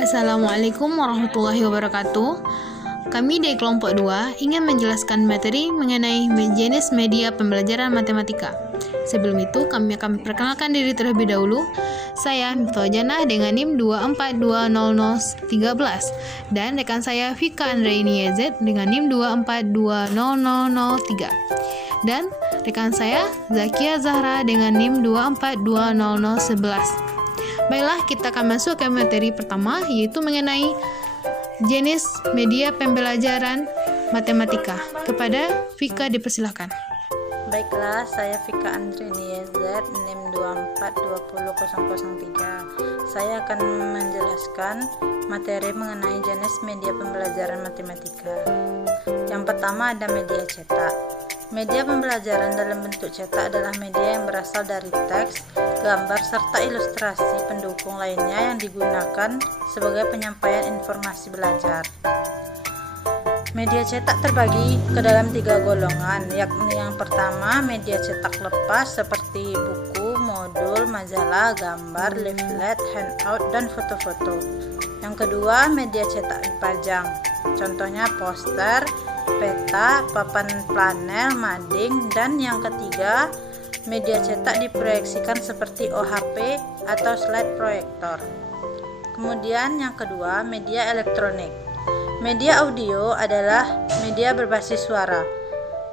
Assalamualaikum warahmatullahi wabarakatuh. Kami dari kelompok 2 ingin menjelaskan materi mengenai jenis media pembelajaran matematika. Sebelum itu, kami akan perkenalkan diri terlebih dahulu. Saya Miftah Janah dengan NIM 2420013 dan rekan saya Vika Andraini YZ dengan NIM 2420003 dan rekan saya Zakia Zahra dengan NIM 2420011. Baiklah, kita akan masuk ke materi pertama, yaitu mengenai jenis media pembelajaran matematika. Kepada Vika dipersilahkan. Baiklah, saya Vika Andrini YZ, NIM 2420003. Saya akan menjelaskan materi mengenai jenis media pembelajaran matematika. Yang pertama ada media cetak. Media pembelajaran dalam bentuk cetak adalah media yang berasal dari teks, gambar, serta ilustrasi pendukung lainnya yang digunakan sebagai penyampaian informasi belajar. Media cetak terbagi ke dalam 3 golongan, yakni yang pertama media cetak lepas seperti buku, modul, majalah, gambar, leaflet, handout, dan foto-foto. Yang kedua media cetak dipajang, contohnya poster, peta, papan planel, mading, dan yang ketiga media cetak diproyeksikan seperti OHP atau slide proyektor. Kemudian yang kedua media elektronik. Media audio adalah media berbasis suara,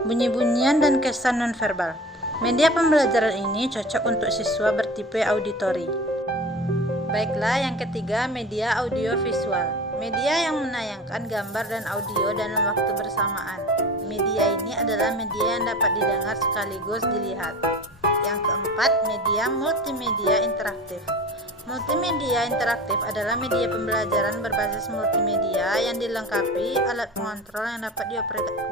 bunyi-bunyian dan kesan nonverbal. Media pembelajaran ini cocok untuk siswa bertipe auditori. Baiklah, yang ketiga media audiovisual. Media yang menayangkan gambar dan audio dalam waktu bersamaan. Media ini adalah media yang dapat didengar sekaligus dilihat. Yang keempat, media multimedia interaktif. Multimedia interaktif adalah media pembelajaran berbasis multimedia yang dilengkapi alat pengontrol yang dapat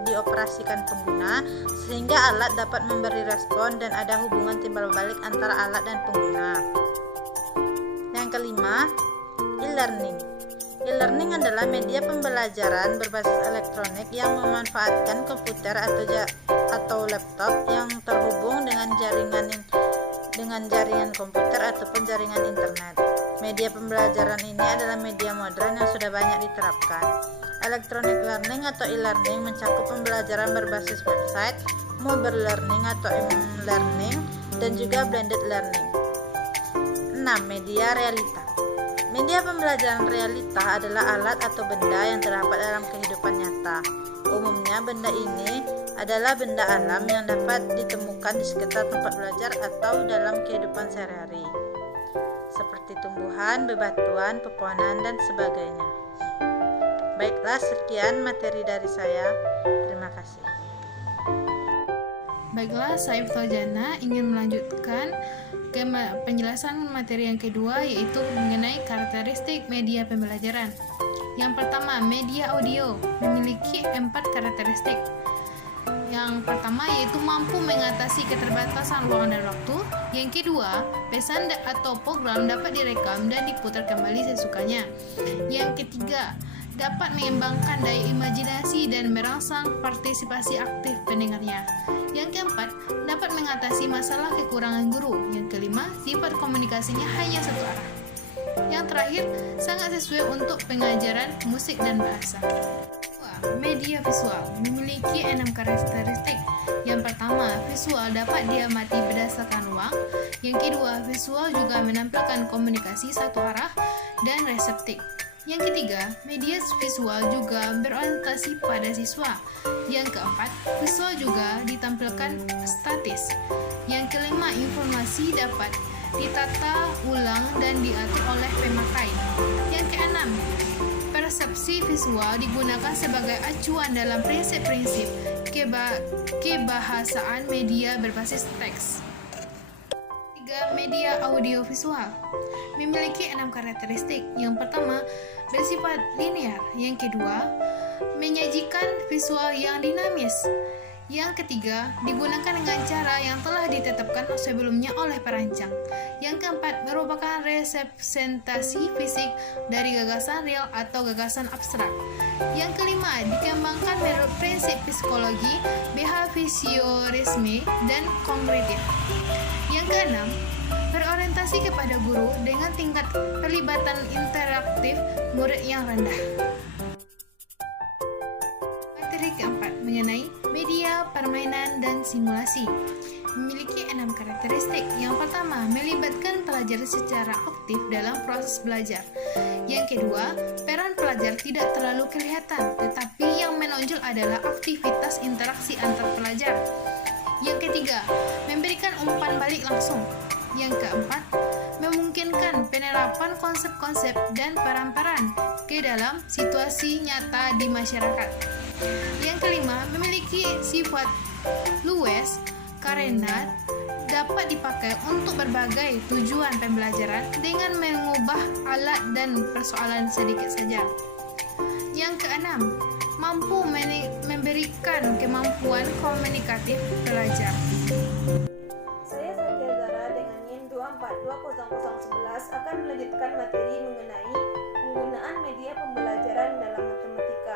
dioperasikan pengguna, sehingga alat dapat memberi respon dan ada hubungan timbal balik antara alat dan pengguna. Yang kelima, e-learning. E-learning adalah media pembelajaran berbasis elektronik yang memanfaatkan komputer atau laptop yang terhubung dengan jaringan komputer ataupun jaringan internet. Media pembelajaran ini adalah media modern yang sudah banyak diterapkan. Electronic learning atau e-learning mencakup pembelajaran berbasis website, mobile learning atau e-learning, dan juga blended learning. 6. Media realita. Media pembelajaran realita adalah alat atau benda yang terdapat dalam kehidupan nyata. Umumnya benda ini adalah benda alam yang dapat ditemukan di sekitar tempat belajar atau dalam kehidupan sehari-hari, seperti tumbuhan, bebatuan, pepohonan, dan sebagainya. Baiklah, sekian materi dari saya. Terima kasih. Baiklah, saya Miftah Janah ingin melanjutkan ke penjelasan materi yang kedua, yaitu mengenai karakteristik media pembelajaran. Yang pertama, media audio memiliki 4 karakteristik. Yang pertama yaitu mampu mengatasi keterbatasan ruang dan waktu. Yang kedua, pesan atau program dapat direkam dan diputar kembali sesukanya. Yang ketiga, dapat mengembangkan daya imajinasi dan merangsang partisipasi aktif pendengarnya. Yang keempat, dapat mengatasi masalah kekurangan guru. Yang kelima, sifat komunikasinya hanya satu arah. Yang terakhir, sangat sesuai untuk pengajaran musik dan bahasa. Media visual memiliki 6 karakteristik. Yang pertama, visual dapat diamati berdasarkan ruang. Yang kedua, visual juga menampilkan komunikasi satu arah dan reseptif. Yang ketiga, media visual juga berorientasi pada siswa. Yang keempat, visual juga ditampilkan statis. Yang kelima, informasi dapat ditata ulang dan diatur oleh pemakai. Yang keenam, persepsi visual digunakan sebagai acuan dalam prinsip-prinsip kebahasaan media berbasis teks. 3. Media audiovisual memiliki 6 karakteristik. Yang pertama, bersifat linear. Yang kedua, menyajikan visual yang dinamis. Yang ketiga, digunakan dengan cara yang telah ditetapkan sebelumnya oleh perancang. Yang keempat, merupakan representasi fisik dari gagasan real atau gagasan abstrak. Yang kelima, dikembangkan menurut prinsip psikologi, behaviorisme, dan kognitif. Yang keenam, berorientasi kepada guru dengan tingkat pelibatan interaktif murid yang rendah. Materi keempat mengenai media, permainan, dan simulasi. Memiliki 6 karakteristik. Yang pertama, melibatkan pelajar secara aktif dalam proses belajar. Yang kedua, peran pelajar tidak terlalu kelihatan, tetapi yang menonjol adalah aktivitas interaksi antar pelajar. Yang ketiga, memberikan umpan balik langsung. Yang keempat, memungkinkan penerapan konsep-konsep dan peran-peran ke dalam situasi nyata di masyarakat. Yang kelima, memiliki sifat luas karena dapat dipakai untuk berbagai tujuan pembelajaran dengan mengubah alat dan persoalan sedikit saja. Yang keenam, mampu memberikan kemampuan komunikatif pelajar. Saya Satya Zara dengan NIM 2420011 akan melanjutkan materi mengenai penggunaan media pembelajaran dalam matematika.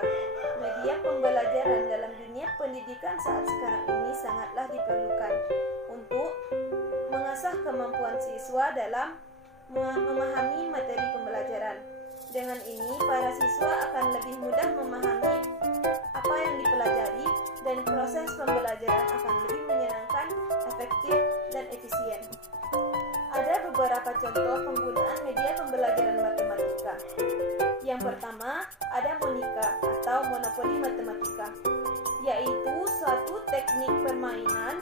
Media pembelajaran dalam dunia pendidikan saat sekarang ini sangatlah diperlukan untuk mengasah kemampuan siswa dalam memahami materi pembelajaran. Dengan ini, para siswa akan lebih mudah memahami apa yang dipelajari dan proses pembelajaran akan lebih menyenangkan, efektif, dan efisien. Ada beberapa contoh penggunaan media pembelajaran matematika. Yang pertama, ada Monika atau monopoli matematika, yaitu suatu teknik permainan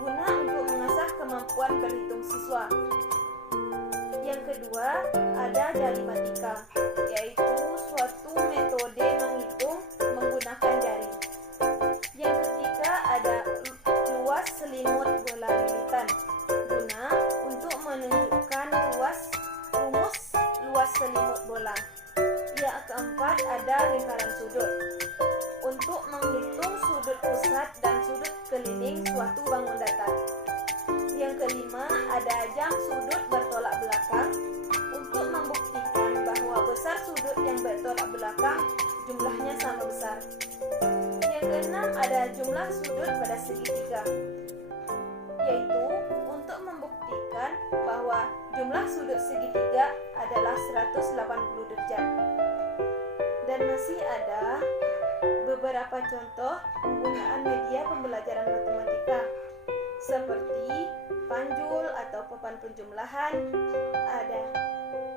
guna untuk mengasah kemampuan berhitung siswa. Yang kedua, ada Jalimatika, yaitu suatu metode menghitung menggunakan jari. Yang ketiga, ada luas selimut bola lilitan, guna untuk menunjukkan rumus luas selimut bola. Yang keempat, ada lingkaran sudut, untuk menghitung sudut pusat dan sudut keliling suatu bangun datar. Yang kelima, ada jam sudut bertolak belakang, untuk membuktikan bahwa besar sudut yang bertolak belakang jumlahnya sama besar. Yang keenam, ada jumlah sudut pada segitiga, yaitu untuk membuktikan bahwa jumlah sudut segitiga adalah 180 derajat. Dan masih ada beberapa contoh penggunaan media pembelajaran matematika, seperti panjul atau papan penjumlahan, ada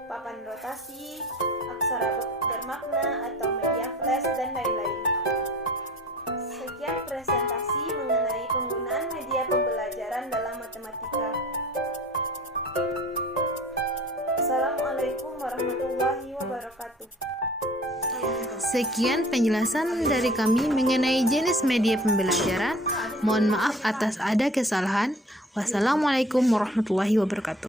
papan rotasi, aksara bermakna atau media flash, dan lain-lain. Sekian presentasi mengenai penggunaan media pembelajaran dalam matematika. Assalamualaikum warahmatullahi wabarakatuh. Sekian penjelasan dari kami mengenai jenis media pembelajaran. Mohon maaf atas ada kesalahan. Wassalamualaikum warahmatullahi wabarakatuh.